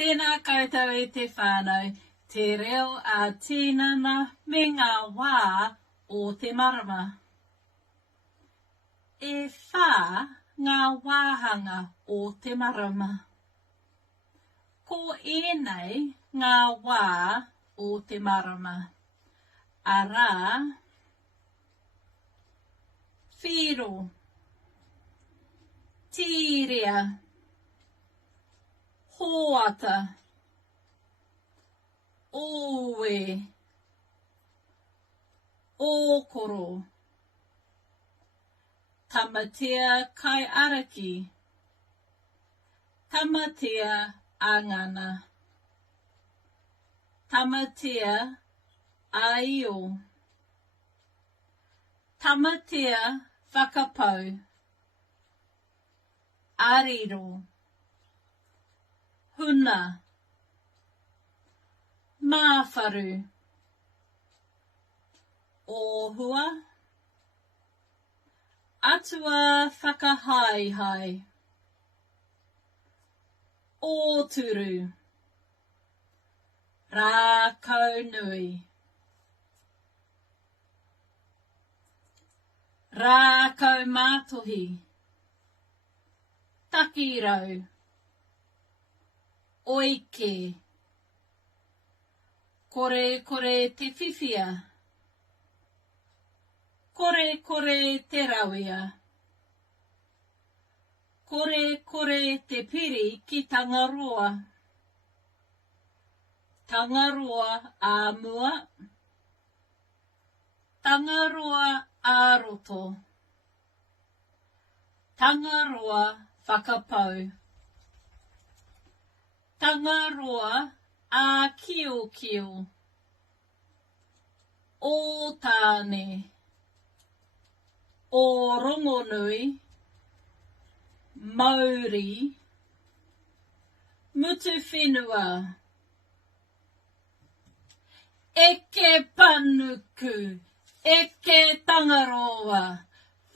Tēnā koutou e te whānau, te Reo-a-tinana Ngā Wā o te marama. E whā ngā wāhanga o te marama. Ko ēnei ngā wā o te marama. Arā, Whiro, Tirea, Hoata, Owe, Ōkoro, Tamatea-kai-ariki, Tamatea-āngana, Tamatea-āio, Tamatea-whakapau, Ariro, Huna, Māwharu, Ōhua, Atua whakahaihai, Ōturu, Rākau-nui, Rākau-matohi, Takirau, Oike, Korekore-te-whiwhia, Korekore-te-rawea, Korekore-te-piri-ki-tangaroa, Tangaroa-ā-mua, Tangaroa-ā-roto, Tangaroa-whakapau, Tangaroa-ā-kiokio, Ōtāne, Ōrongonui, Māori, Mutuwhenua, Eke panuku, Eke Tangaroa,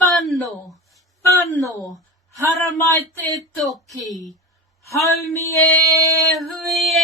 Whānau, Haramai te toki, Haumi e hui e